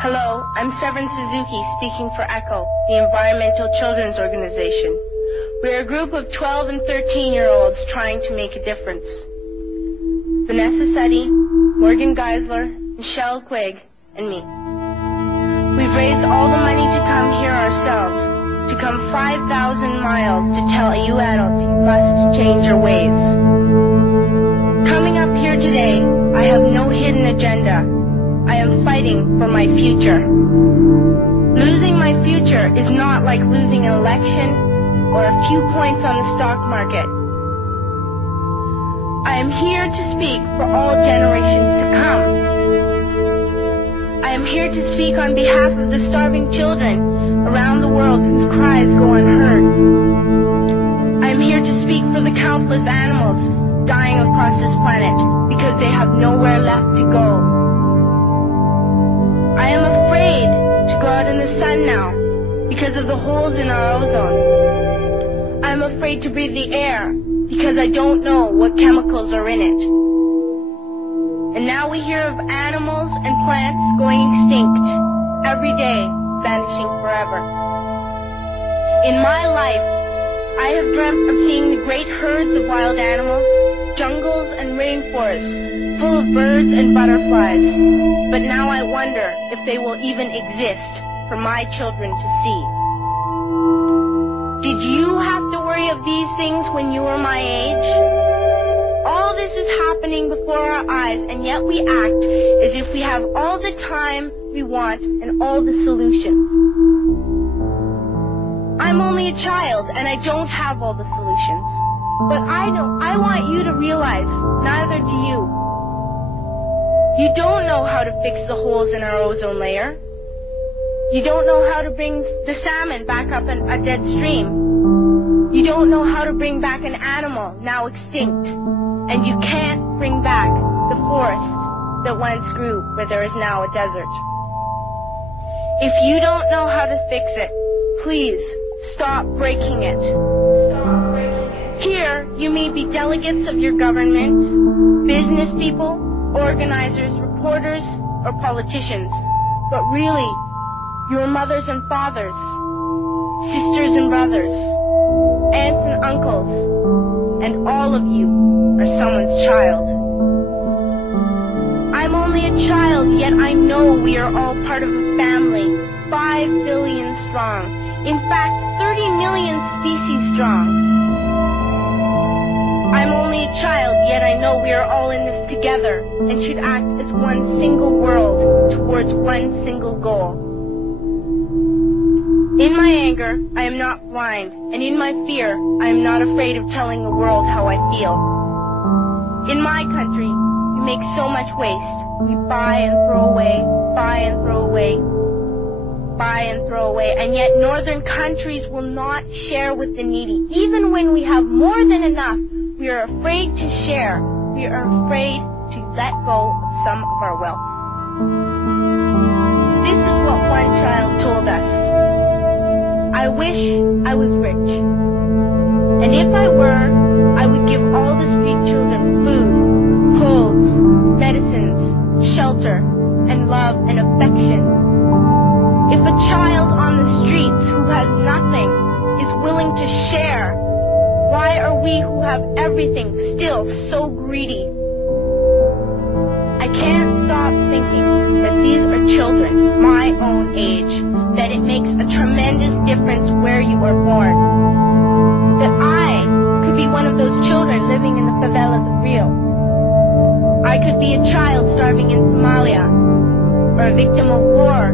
Hello, I'm Severn Suzuki speaking for ECHO, the Environmental Children's Organization. We're a group of 12 and 13-year-olds trying to make a difference. Vanessa Suddy, Morgan Geisler, Michelle Quigg, and me. We've raised all the money to come here ourselves, to come 5,000 miles to tell you adults you must change your ways. Coming up here today, I have no hidden agenda. I am fighting for my future. Losing my future is not like losing an election or a few points on the stock market. I am here to speak for all generations to come. I am here to speak on behalf of the starving children around the world whose cries go unheard. I am here to speak for the countless animals dying across this planet because they have nowhere left to go. I am afraid to go out in the sun now because of the holes in our ozone. I am afraid to breathe the air because I don't know what chemicals are in it. And now we hear of animals and plants going extinct every day, vanishing forever. In my life, I have dreamt of seeing the great herds of wild animals, jungles and rainforests full of birds and butterflies. But now I wonder if they will even exist for my children to see. Did you have to worry of these things when you were my age? All this is happening before our eyes, and yet we act as if we have all the time we want and all the solutions. I'm only a child, and I don't have all the solutions. But I want you to realize, neither do you. You don't know how to fix the holes in our ozone layer. You don't know how to bring the salmon back up a dead stream. You don't know how to bring back an animal now extinct. And you can't bring back the forest that once grew where there is now a desert. If you don't know how to fix it, please stop breaking it. Stop breaking it. Here, you may be delegates of your governments, business people, organizers, reporters, or politicians, but really, your mothers and fathers, sisters and brothers, aunts and uncles, and all of you are someone's child. I'm only a child, yet I know we are all part of a family, 5 billion strong, in fact, 30 million species strong. I'm only a child, yet I know we are all in this together and should act as one single world towards one single goal. In my anger, I am not blind, and in my fear, I am not afraid of telling the world how I feel. In my country, we make so much waste. We buy and throw away, buy and throw away, buy and throw away, and yet northern countries will not share with the needy. Even when we have more than enough, we are afraid to share. We are afraid to let go of some of our wealth. This is what one child told us. I wish I was rich. And if I were, I would give all the street children food, clothes, medicines, shelter, and love and affection. If a child on the streets who has nothing is willing to share, why are we who have everything still so greedy? I can't stop thinking that these are children my own age, that it makes a tremendous difference where you are born. That I could be one of those children living in the favelas of Rio. I could be a child starving in Somalia, or a victim of war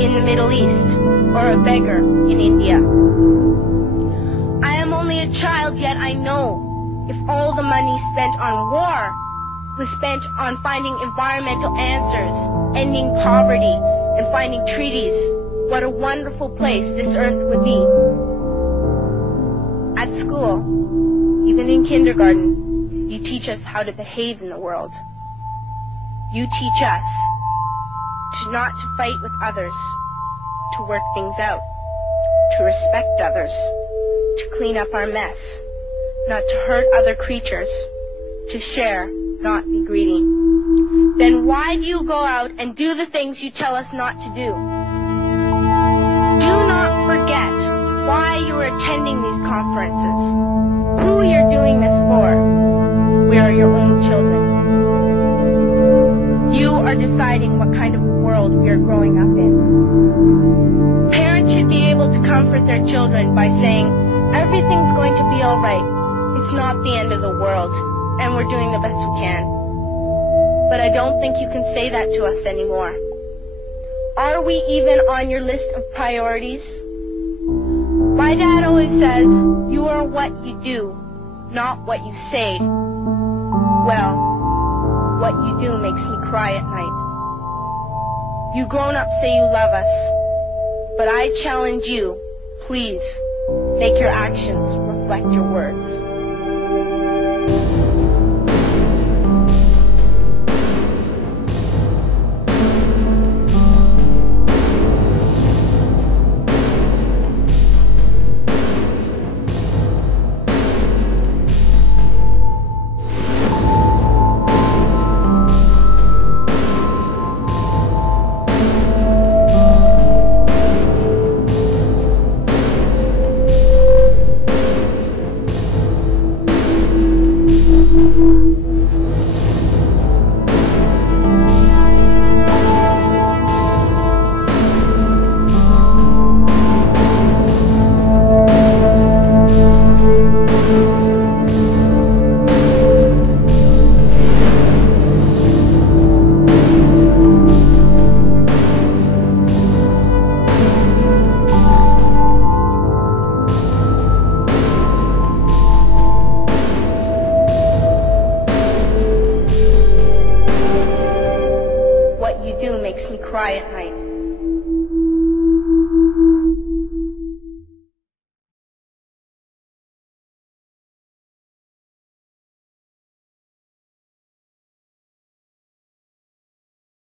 in the Middle East, or a beggar in India. I am only a child, yet I know if all the money spent on war was spent on finding environmental answers, ending poverty, and finding treaties, what a wonderful place this earth would be. At school, even in kindergarten, you teach us how to behave in the world. You teach us not to fight with others, to work things out, to respect others, to clean up our mess, not to hurt other creatures, to share not be greedy. Then why do you go out and do the things you tell us not to do? Do not forget why you are attending these conferences, who you're doing this for. We are your own children. You are deciding what kind of world we are growing up in. Parents should be able to comfort their children by saying, everything's going to be all right. It's not the end of the world, and we're doing the best we can. But I don't think you can say that to us anymore. Are we even on your list of priorities? My dad always says, you are what you do, not what you say. Well, what you do makes me cry at night. You grown-ups say you love us, but I challenge you, please, make your actions reflect your words. Makes me cry at night.